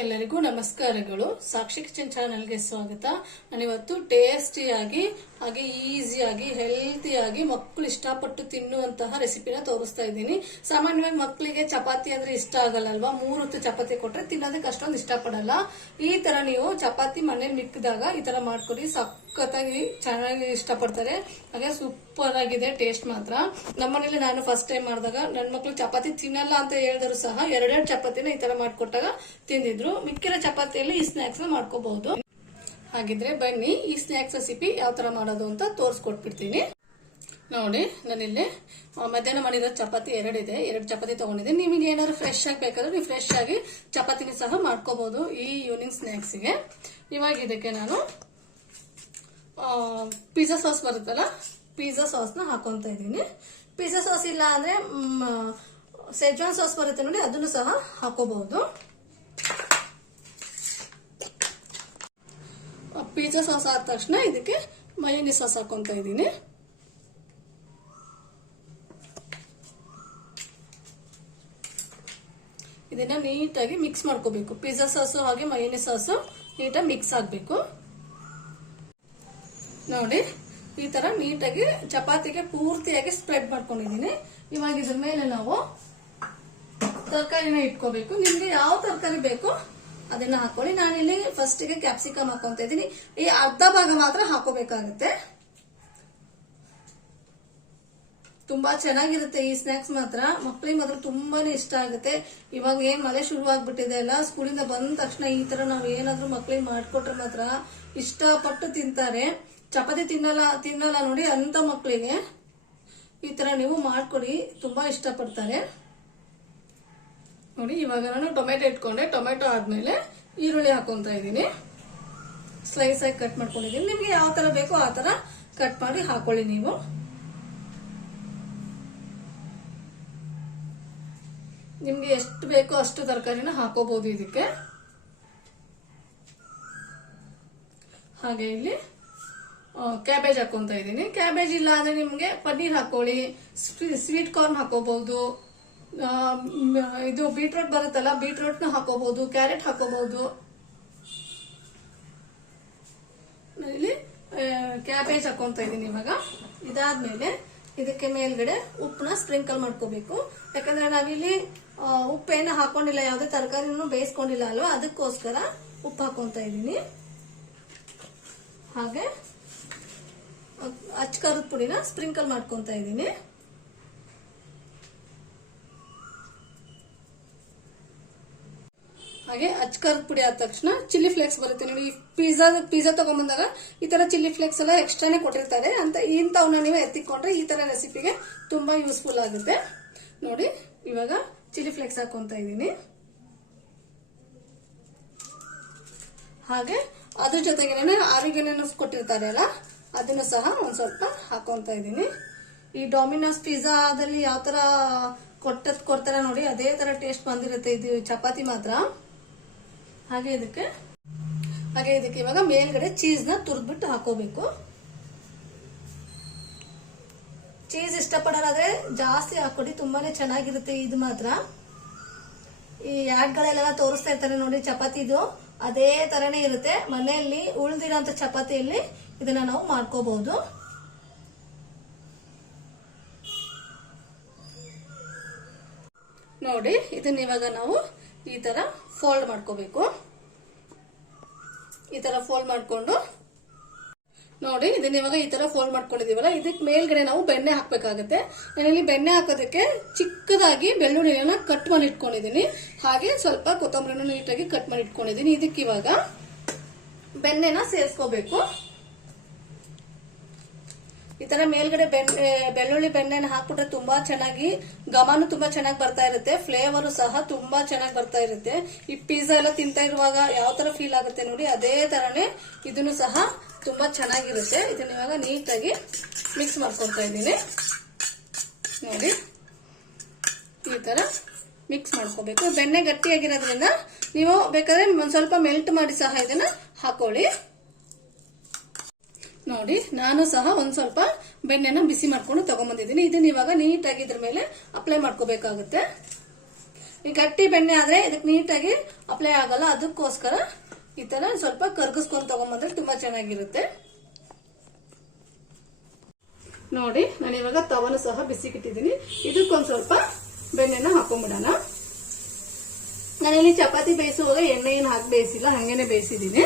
ಎಲ್ಲರಿಗೂ ನಮಸ್ಕಾರಗಳು. ಸಾಕ್ಷಿ ಕಿಚನ್ ಚಾನಲ್ಗೆ ಸ್ವಾಗತ. ನಾನಿವತ್ತು ಟೇಸ್ಟಿಯಾಗಿ ಹಾಗೆ ಈಸಿಯಾಗಿ ಹೆಲ್ತಿಯಾಗಿ ಮಕ್ಕಳು ಇಷ್ಟಪಟ್ಟು ತಿನ್ನುವಂತಹ ರೆಸಿಪಿನ ತೋರಿಸ್ತಾ ಇದ್ದೀನಿ. ಸಾಮಾನ್ಯವಾಗಿ ಮಕ್ಕಳಿಗೆ ಚಪಾತಿ ಅಂದ್ರೆ ಇಷ್ಟ ಆಗಲ್ಲ ಅಲ್ವಾ ಮೂರು ಹೊತ್ತು ಚಪಾತಿ ಕೊಟ್ರೆ ತಿನ್ನೋದಕ್ಕೆ ಅಷ್ಟೊಂದು ಇಷ್ಟಪಡಲ್ಲ. ಈ ತರ ನೀವು ಚಪಾತಿ ಮನೇಲಿ ನಿಕ್ಕಿದಾಗ ಈ ತರ ಮಾಡ್ಕೊಡಿ ಸಖತ್ತಾಗಿ ಚೆನ್ನಾಗಿ ಇಷ್ಟಪಡ್ತಾರೆ. ಹಾಗೆ ಸೂಪರ್ ಆಗಿದೆ ಟೇಸ್ಟ್ ಮಾತ್ರ. ನಮ್ಮನೇಲಿ ನಾನು ಫಸ್ಟ್ ಟೈಮ್ ಮಾಡಿದಾಗ ನನ್ನ ಮಕ್ಳು ಚಪಾತಿ ತಿನ್ನಲ್ಲ ಅಂತ ಹೇಳಿದ್ರು ಸಹ ಎರಡೆರಡು ಚಪಾತಿನ ಈ ತರ ಮಾಡಿಕೊಟ್ಟಾಗ ತಿಂದಿದ್ರು. ಮಿಕ್ಕಿರೋ ಚಪಾತಿಯಲ್ಲಿ ಈ ಸ್ನಾಕ್ಸ್ನ ಮಾಡ್ಕೋಬಹುದು. ಹಾಗಿದ್ರೆ ಬನ್ನಿ, ಈ ಸ್ನಾಕ್ಸ್ ರೆಸಿಪಿ ಯಾವ ತರ ಮಾಡೋದು ಅಂತ ತೋರಿಸ್ಕೊಟ್ಬಿಡ್ತೀನಿ. ನೋಡಿ, ನಾನಿಲ್ಲಿ ಮಧ್ಯಾಹ್ನ ಮಾಡಿರೋ ಚಪಾತಿ ಎರಡಿದೆ. ಎರಡು ಚಪಾತಿ ತಗೊಂಡಿದೆ ನಿಮಗೆ ಏನಾದ್ರು ಫ್ರೆಶ್ ಆಗಿ ಬೇಕಾದ್ರೆ ನೀವು ಫ್ರೆಶ್ ಆಗಿ ಚಪಾತಿನ ಸಹ ಮಾಡ್ಕೋಬಹುದು ಈ ಈವ್ನಿಂಗ್ ಸ್ನ್ಯಾಕ್ಸಿಗೆ ಇವಾಗ ಇದಕ್ಕೆ ನಾನು ಪಿಜ್ಜಾ ಸಾಸ್ ಬರುತ್ತಲ್ಲ? ಪಿಜ್ಜಾ ಸಾಸ್ನ ಹಾಕೊಂತ ಇದ್ದೀನಿ. ಪಿಜ್ಜಾ ಸಾಸ್ ಇಲ್ಲ ಅಂದ್ರೆ ಸೆಜ್ವಾನ್ ಸಾಸ್ ಬರುತ್ತೆ ನೋಡಿ, ಅದನ್ನು ಸಹ ಹಾಕೋಬಹುದು. ಪಿಜ್ಜಾ ಸಾಸ್ ಆದ ತಕ್ಷಣ ಇದಕ್ಕೆ ಮಯೋನಿ ಸಾಸ್ ಹಾಕೊಂತ ಇದ್ದೀನಿ. ಇದನ್ನ ನೀಟಾಗಿ ಮಿಕ್ಸ್ ಮಾಡ್ಕೋಬೇಕು. ಪಿಜ್ಜಾ ಸಾಸು ಹಾಗೆ ಮಯೋನಿ ಸಾಸು ನೀಟಾಗಿ ಮಿಕ್ಸ್ ಆಗಬೇಕು. ನೋಡಿ, ಈ ತರ ನೀಟಾಗಿ ಚಪಾತಿಗೆ ಪೂರ್ತಿಯಾಗಿ ಸ್ಪ್ರೆಡ್ ಮಾಡ್ಕೊಂಡಿದ್ದೀನಿ. ಇವಾಗ ಇದ್ರ ಮೇಲೆ ನಾವು ತರಕಾರಿನ ಇಟ್ಕೋಬೇಕು. ನಿಮ್ಗೆ ಯಾವ ತರಕಾರಿ ಬೇಕು ಅದನ್ನ ಹಾಕೊಳ್ಳಿ. ನಾನಿಲ್ಲಿ ಫಸ್ಟಿಗೆ ಕ್ಯಾಪ್ಸಿಕಮ್ ಹಾಕೊಂತ ಇದ್ದೀನಿ. ಈ ಅರ್ಧ ಭಾಗ ಮಾತ್ರ ಹಾಕೋಬೇಕಾಗುತ್ತೆ. ತುಂಬಾ ಚೆನ್ನಾಗಿರುತ್ತೆ ಈ ಸ್ನಾಕ್ಸ್ ಮಾತ್ರ. ಮಕ್ಳಿಗೆ ಮಾತ್ರ ತುಂಬಾನೇ ಇಷ್ಟ ಆಗುತ್ತೆ. ಇವಾಗ ಏನ್ ಮಳೆ ಶುರು ಆಗ್ಬಿಟ್ಟಿದೆ ಅಲ್ಲ ಸ್ಕೂಲಿಂದ ಬಂದ ತಕ್ಷಣ ಈ ತರ ನಾವು ಏನಾದ್ರೂ ಮಕ್ಳಿಗೆ ಮಾಡ್ಕೊಟ್ರೆ ಮಾತ್ರ ಇಷ್ಟಪಟ್ಟು ತಿಂತಾರೆ. ಚಪಾತಿ ತಿನ್ನಲ್ಲ ತಿನ್ನಲ್ಲ ನೋಡಿ ಅಂತ ಮಕ್ಕಳಿಗೆ ಈ ತರ ನೀವು ಮಾಡ್ಕೊಡಿ, ತುಂಬಾ ಇಷ್ಟಪಡ್ತಾರೆ. ನೋಡಿ, ಇವಾಗ ನಾನು ಟೊಮೆಟೊ ಇಟ್ಕೊಂಡೆ. ಟೊಮೆಟೊ ಆದಮೇಲೆ ಈರುಳ್ಳಿ ಹಾಕೊಂತ ಇದ್ದೀನಿ. ಸ್ಲೈಸ್ ಆಗಿ ಕಟ್ ಮಾಡ್ಕೊಂಡಿದ್ದೀನಿ. ನಿಮ್ಗೆ ಯಾವ ತರ ಬೇಕೋ ಆ ತರ ಕಟ್ ಮಾಡಿ ಹಾಕೊಳ್ಳಿ ನೀವು. ನಿಮಗೆ ಎಷ್ಟು ಬೇಕೋ ಅಷ್ಟು ತರಕಾರಿನ ಹಾಕೋಬಹುದು ಇದಕ್ಕೆ. ಹಾಗೆ ಇಲ್ಲಿ ಕ್ಯಾಬೇಜ್ ಹಾಕೊಂತ ಇದ್ದೀನಿ. ಕ್ಯಾಬೇಜ್ ಇಲ್ಲ ಅಂದ್ರೆ ನಿಮ್ಗೆ ಪನ್ನೀರ್ ಹಾಕೊಳ್ಳಿ ಸ್ವೀಟ್ ಕಾರ್ನ್ ಹಾಕೋಬಹುದು. ಇದು ಬೀಟ್ರೋಟ್ ಬರುತ್ತಲ್ಲ ಬೀಟ್ರೋಟ್ನ ಹಾಕೋಬಹುದು ಕ್ಯಾರೆಟ್ ಹಾಕೋಬಹುದು. ಇಲ್ಲಿ ಕ್ಯಾಬೇಜ್ ಹಾಕೊಂತ ಇದ್ದೀನಿ ಇವಾಗ. ಇದಾದ್ಮೇಲೆ ಇದಕ್ಕೆ ಮೇಲ್ಗಡೆ ಉಪ್ಪನ್ನ ಸ್ಪ್ರಿಂಕಲ್ ಮಾಡ್ಕೋಬೇಕು. ಯಾಕಂದ್ರೆ ನಾವಿಲ್ಲಿ ಉಪ್ಪೇನ ಹಾಕೊಂಡಿಲ್ಲ, ಯಾವುದೇ ತರಕಾರಿನೂ ಬೇಯಿಸ್ಕೊಂಡಿಲ್ಲ ಅಲ್ವಾ? ಅದಕ್ಕೋಸ್ಕರ ಉಪ್ಪು ಹಾಕೊಂತ ಇದ್ದೀನಿ. ಹಾಗೆ ಅಚ್ ಖಾರದ ಪುಡಿನ ಸ್ಪ್ರಿಂಕಲ್ ಮಾಡ್ಕೊಂತ ಇದ್ದೀನಿ. ಹಾಗೆ ಅಚ್ಚಕಾರದ ಪುಡಿ ಆದ ತಕ್ಷಣ ಚಿಲ್ಲಿ ಫ್ಲೇಕ್ಸ್ ಬರುತ್ತೆ. ನೋಡಿ ಪಿಜ್ಜಾ ಪಿಜ್ಜಾ ತಗೊಂಡ್ಬಂದಾಗ ಈ ತರ ಚಿಲ್ಲಿ ಫ್ಲೇಕ್ಸ್ ಎಲ್ಲ ಎಕ್ಸ್ಟ್ರಾನೇ ಕೊಟ್ಟಿರ್ತಾರೆ. ಅಂತ ಇಂಥವನ್ನ ನೀವು ಎತ್ತಿಕೊಂಡ್ರೆ ಈ ತರ ರೆಸಿಪಿಗೆ ತುಂಬಾ ಯೂಸ್ಫುಲ್ ಆಗುತ್ತೆ. ನೋಡಿ, ಇವಾಗ ಚಿಲ್ಲಿ ಫ್ಲೇಕ್ಸ್ ಹಾಕೊಂತ ಇದ್ದೀನಿ. ಹಾಗೆ ಅದ್ರ ಜೊತೆಗೆ ಆರೋಗ್ಯನ ಕೊಟ್ಟಿರ್ತಾರೆ ಅಲ್ಲ? ಅದನ್ನು ಸಹ ಒಂದ್ ಸ್ವಲ್ಪ ಹಾಕೊಂತ ಇದ್ದೀನಿ. ಈ ಡಾಮಿನೋಸ್ ಪಿಜ್ಜಾದಲ್ಲಿ ಯಾವ ತರ ಕೊಟ್ಟದ್ ಕೊಡ್ತಾರ ನೋಡಿ, ಅದೇ ತರ ಟೇಸ್ಟ್ ಬಂದಿರುತ್ತೆ. ಇದು ಚಪಾತಿ ಮಾತ್ರ. ಹಾಗೆ ಇದಕ್ಕೆ ಹಾಗೆ ಇದಕ್ಕೆ ಇವಾಗ ಮೇಲ್ಗಡೆ ಚೀಸ್ನ ತುರ್ದ್ಬಿಟ್ಟು ಹಾಕೋಬೇಕು. ಚೀಸ್ ಇಷ್ಟಪಡೋರಾದ್ರೆ ಜಾಸ್ತಿ ಹಾಕೊಡಿ ತುಂಬಾನೇ ಚೆನ್ನಾಗಿರುತ್ತೆ ಇದು ಮಾತ್ರ. ಈ ಯಾಡ್ಗಳೆಲ್ಲ ತೋರಿಸ್ತಾ ಇರ್ತಾರೆ ನೋಡಿ, ಚಪಾತಿದು. ಅದೇ ತರನೇ ಇರುತ್ತೆ. ಮನೆಯಲ್ಲಿ ಉಳಿದಿರೋಂಥ ಚಪಾತಿಯಲ್ಲಿ ಇದನ್ನ ನಾವು ಮಾಡ್ಕೋಬಹುದು. ನೋಡಿ, ಇದನ್ನ ಇವಾಗ ನಾವು ಈ ತರ ಫೋಲ್ಡ್ ಮಾಡ್ಕೋಬೇಕು. ಈ ತರ ಫೋಲ್ಡ್ ಮಾಡ್ಕೊಂಡು, ನೋಡಿ, ಇದನ್ನ ಇವಾಗ ಈ ತರ ಫೋಲ್ಡ್ ಮಾಡ್ಕೊಂಡಿದೀವಲ್ಲ ಇದಕ್ಕೆ ಮೇಲ್ಗಡೆ ನಾವು ಬೆಣ್ಣೆ ಹಾಕ್ಬೇಕಾಗತ್ತೆ. ನಾನಿಲ್ಲಿ ಬೆಣ್ಣೆ ಹಾಕೋದಕ್ಕೆ ಚಿಕ್ಕದಾಗಿ ಬೆಳ್ಳುಳ್ಳಿನ ಕಟ್ ಮಾಡಿ ಇಟ್ಕೊಂಡಿದ್ದೀನಿ ಹಾಗೆ ಸ್ವಲ್ಪ ಕೊತ್ತಂಬರಿನ ನೀಟಾಗಿ ಕಟ್ ಮಾಡಿ ಇಟ್ಕೊಂಡಿದ್ದೀನಿ ಇದಕ್ಕೆ ಇವಾಗ ಬೆಣ್ಣೆನ ಸೇರಿಸ್ಕೋಬೇಕು. ಈ ತರ ಮೇಲ್ಗಡೆ ಬೆಳ್ಳುಳ್ಳಿ ಬೆಣ್ಣೆನ ಹಾಕ್ಬಿಟ್ರೆ ತುಂಬಾ ಚೆನ್ನಾಗಿ ಗಮನು ತುಂಬಾ ಚೆನ್ನಾಗಿ ಬರ್ತಾ ಇರುತ್ತೆ ಫ್ಲೇವರು ಸಹ ತುಂಬಾ ಚೆನ್ನಾಗಿ ಬರ್ತಾ ಇರುತ್ತೆ. ಈ ಪಿಜ್ಜಾ ಎಲ್ಲ ತಿಂತಾ ಇರುವಾಗ ಯಾವ ತರ ಫೀಲ್ ಆಗುತ್ತೆ ನೋಡಿ, ಅದೇ ತರನೇ ಇದನ್ನು ಸಹ ತುಂಬಾ ಚೆನ್ನಾಗಿರುತ್ತೆ. ಇದನ್ನ ಇವಾಗ ನೀಟಾಗಿ ಮಿಕ್ಸ್ ಮಾಡ್ಕೊಳ್ತಾ ಇದ್ದೀನಿ. ನೋಡಿ, ಈ ತರ ಮಿಕ್ಸ್ ಮಾಡ್ಕೋಬೇಕು. ಬೆಣ್ಣೆ ಗಟ್ಟಿಯಾಗಿರೋದ್ರಿಂದ ನೀವು ಬೇಕಾದ್ರೆ ಒಂದ್ ಸ್ವಲ್ಪ ಮೆಲ್ಟ್ ಮಾಡಿ ಸಹ ಇದನ್ನ ಹಾಕೊಳ್ಳಿ. ನೋಡಿ, ನಾನು ಸಹ ಒಂದ್ ಸ್ವಲ್ಪ ಬೆಣ್ಣೆನ ಬಿಸಿ ಮಾಡ್ಕೊಂಡು ತಗೊಂಬಂದಿದ್ದೀನಿ. ಇದನ್ನ ಇವಾಗ ನೀಟಾಗಿ ಇದ್ರ ಮೇಲೆ ಅಪ್ಲೈ ಮಾಡ್ಕೋಬೇಕಾಗುತ್ತೆ. ಈ ಗಟ್ಟಿ ಬೆಣ್ಣೆ ಆದ್ರೆ ಇದಕ್ಕೆ ನೀಟಾಗಿ ಅಪ್ಲೈ ಆಗಲ್ಲ. ಅದಕ್ಕೋಸ್ಕರ ಈ ತರ ಸ್ವಲ್ಪ ಕರ್ಗಿಸ್ಕೊಂಡ್ ತಗೊಂಬಂದ್ರೆ ತುಂಬಾ ಚೆನ್ನಾಗಿರುತ್ತೆ. ನೋಡಿ, ನಾನು ಇವಾಗ ತವನು ಸಹ ಬಿಸಿ ಬಿಸಿಗಿಟ್ಟಿದ್ದೀನಿ. ಇದಕ್ಕೊಂದ್ ಸ್ವಲ್ಪ ಬೆಣ್ಣೆನ ಹಾಕೊಂಡ್ಬಿಡೋಣ ನಾನಿಲ್ಲಿ ಚಪಾತಿ ಬೇಯಿಸುವಾಗ ಎಣ್ಣೆ ಏನು ಹಾಕಿ ಬೇಯಿಸಿಲ್ಲ, ಹಂಗೇನೆ ಬೇಯಿಸಿದ್ದೀನಿ.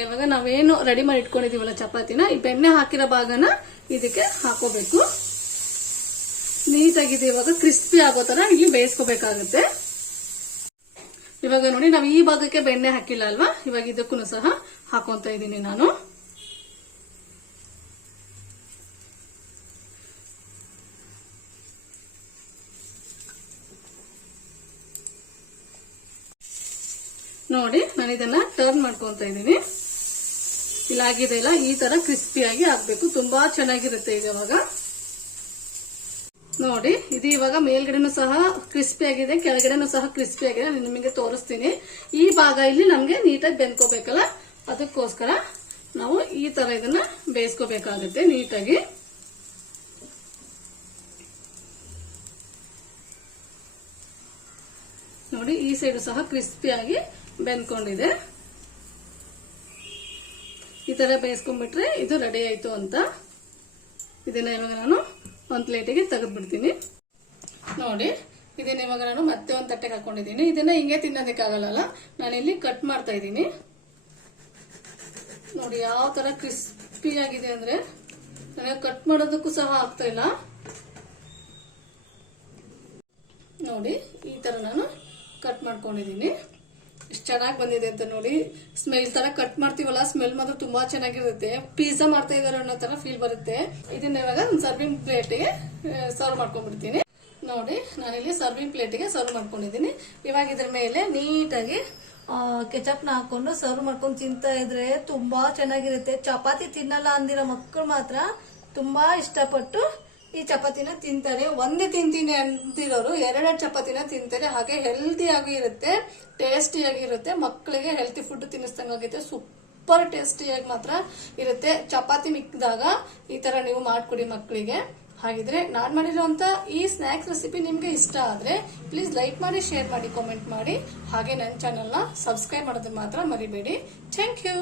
ಇವಾಗ ನಾವೇನು ರೆಡಿ ಮಾಡಿ ಇಟ್ಕೊಂಡಿದೀವಲ್ಲ ಚಪಾತಿನ, ಈ ಬೆಣ್ಣೆ ಹಾಕಿರೋ ಭಾಗನ ಇದಕ್ಕೆ ಹಾಕೋಬೇಕು. ನೀಟಾಗಿದೆ ಇವಾಗ ಕ್ರಿಸ್ಪಿ ಆಗೋ ತರ ಇಲ್ಲಿ ಬೇಯಿಸ್ಕೋಬೇಕಾಗುತ್ತೆ. ಇವಾಗ ನೋಡಿ, ನಾವು ಈ ಭಾಗಕ್ಕೆ ಬೆಣ್ಣೆ ಹಾಕಿಲ್ಲ ಅಲ್ವಾ? ಇವಾಗ ಇದಕ್ಕೂ ಸಹ ಹಾಕೊಂತ ಇದ್ದೀನಿ ನಾನು. ನೋಡಿ, ನಾನು ಇದನ್ನ ಟರ್ನ್ ಮಾಡ್ಕೊಂತ ಇದ್ದೀನಿ. ಇಲ್ಲಾಗಿದೆ ಇಲ್ಲ ಈ ತರ ಕ್ರಿಸ್ಪಿಯಾಗಿ ಆಗ್ಬೇಕು. ತುಂಬಾ ಚೆನ್ನಾಗಿರುತ್ತೆ ಇದು ಇವಾಗ. ನೋಡಿ, ಇದು ಇವಾಗ ಮೇಲ್ಗಡೆನೂ ಸಹ ಕ್ರಿಸ್ಪಿ ಆಗಿದೆ, ಕೆಳಗಡೆನೂ ಸಹ ಕ್ರಿಸ್ಪಿ ಆಗಿದೆ. ನಿಮಗೆ ತೋರಿಸ್ತೀನಿ. ಈ ಭಾಗ ಇಲ್ಲಿ ನಮ್ಗೆ ನೀಟಾಗಿ ಬೆಂದ್ಕೋಬೇಕಲ್ಲ? ಅದಕ್ಕೋಸ್ಕರ ನಾವು ಈ ತರ ಇದನ್ನ ಬೇಯಿಸ್ಕೋಬೇಕಾಗುತ್ತೆ ನೀಟಾಗಿ. ನೋಡಿ, ಈ ಸೈಡು ಸಹ ಕ್ರಿಸ್ಪಿಯಾಗಿ ಬೆಂದ್ಕೊಂಡಿದೆ. ಈ ತರ ಬೇಯಿಸ್ಕೊಂಡ್ಬಿಟ್ರೆ ಇದು ರೆಡಿ ಆಯ್ತು ಅಂತ. ಇದನ್ನ ಇವಾಗ ನಾನು ಒಂದು ಪ್ಲೇಟಿಗೆ ತೆಗೆದ್ಬಿಡ್ತೀನಿ. ನೋಡಿ, ಇದನ್ನ ಇವಾಗ ನಾನು ಮತ್ತೆ ಒಂದು ತಟ್ಟೆಗೆ ಹಾಕೊಂಡಿದ್ದೀನಿ. ಇದನ್ನ ಹಿಂಗೆ ತಿನ್ನೋದಕ್ಕಾಗಲ್ಲ ನಾನಿಲ್ಲಿ ಕಟ್ ಮಾಡ್ತಾ ಇದ್ದೀನಿ. ನೋಡಿ, ಯಾವ ತರ ಕ್ರಿಸ್ಪಿ ಆಗಿದೆ ಅಂದ್ರೆ ನನಗೆ ಕಟ್ ಮಾಡೋದಕ್ಕೂ ಸಹ ಆಗ್ತಾ ಇಲ್ಲ. ನೋಡಿ, ಈ ತರ ನಾನು ಕಟ್ ಮಾಡ್ಕೊಂಡಿದ್ದೀನಿ. ಎಷ್ಟು ಚೆನ್ನಾಗಿ ಬಂದಿದೆ ಅಂತ ನೋಡಿ. ಸ್ಮೆಲ್ ತರ ಕಟ್ ಮಾಡ್ತೀವಲ್ಲ ಸ್ಮೆಲ್ ಮಾತ್ರ ತುಂಬಾ ಚೆನ್ನಾಗಿರುತ್ತೆ. ಪಿಜ್ಜಾ ಮಾಡ್ತಾ ಇದಾರೆ ಅನ್ನೋ ತರ ಫೀಲ್ ಬರುತ್ತೆ. ಇದನ್ನ ಇವಾಗ ಸರ್ವಿಂಗ್ ಪ್ಲೇಟಿಗೆ ಸರ್ವ್ ಮಾಡ್ಕೊಂಡ್ಬಿಡ್ತೀನಿ. ನೋಡಿ, ನಾನಿಲ್ಲಿ ಸರ್ವಿಂಗ್ ಪ್ಲೇಟಿಗೆ ಸರ್ವ್ ಮಾಡ್ಕೊಂಡಿದ್ದೀನಿ. ಇವಾಗ ಇದ್ರ ಮೇಲೆ ನೀಟಾಗಿ ಕೆಚಪ್ನ ಹಾಕೊಂಡು ಸರ್ವ್ ಮಾಡ್ಕೊಂಡು ತಿಂತಾ ಇದ್ರೆ ತುಂಬಾ ಚೆನ್ನಾಗಿರುತ್ತೆ. ಚಪಾತಿ ತಿನ್ನಲ್ಲ ಅಂದಿರೋ ಮಕ್ಕಳು ಮಾತ್ರ ತುಂಬಾ ಇಷ್ಟಪಟ್ಟು ಈ ಚಪಾತಿನ ತಿಂತಾರೆ. ಒಂದೇ ತಿಂತೀನಿ ಅಂತಿರೋರು ಎರಡು ಚಪಾತಿನ ತಿಂತಾರೆ. ಹಾಗೆ ಹೆಲ್ದಿ ಆಗಿರುತ್ತೆ ಟೇಸ್ಟಿ ಆಗಿರುತ್ತೆ ಮಕ್ಕಳಿಗೆ ಹೆಲ್ತಿ ಫುಡ್ ತಿನ್ನಿಸ್ದಂಗಾಗುತ್ತೆ ಸೂಪರ್ ಟೇಸ್ಟಿಯಾಗಿ ಮಾತ್ರ ಇರುತ್ತೆ. ಚಪಾತಿ ಮಿಕ್ಕಿದಾಗ ಈ ತರ ನೀವು ಮಾಡ್ಕೊಡಿ ಮಕ್ಕಳಿಗೆ. ಹಾಗಿದ್ರೆ ನಾನು ಮಾಡಿರುವಂತ ಈ ಸ್ನಾಕ್ಸ್ ರೆಸಿಪಿ ನಿಮಗೆ ಇಷ್ಟ ಆದ್ರೆ ಪ್ಲೀಸ್ ಲೈಕ್ ಮಾಡಿ ಶೇರ್ ಮಾಡಿ ಕಾಮೆಂಟ್ ಮಾಡಿ. ಹಾಗೆ ನನ್ನ ಚಾನೆಲ್ನ ಸಬ್ಸ್ಕ್ರೈಬ್ ಮಾಡೋದನ್ನ ಮಾತ್ರ ಮರಿಬೇಡಿ. Thank you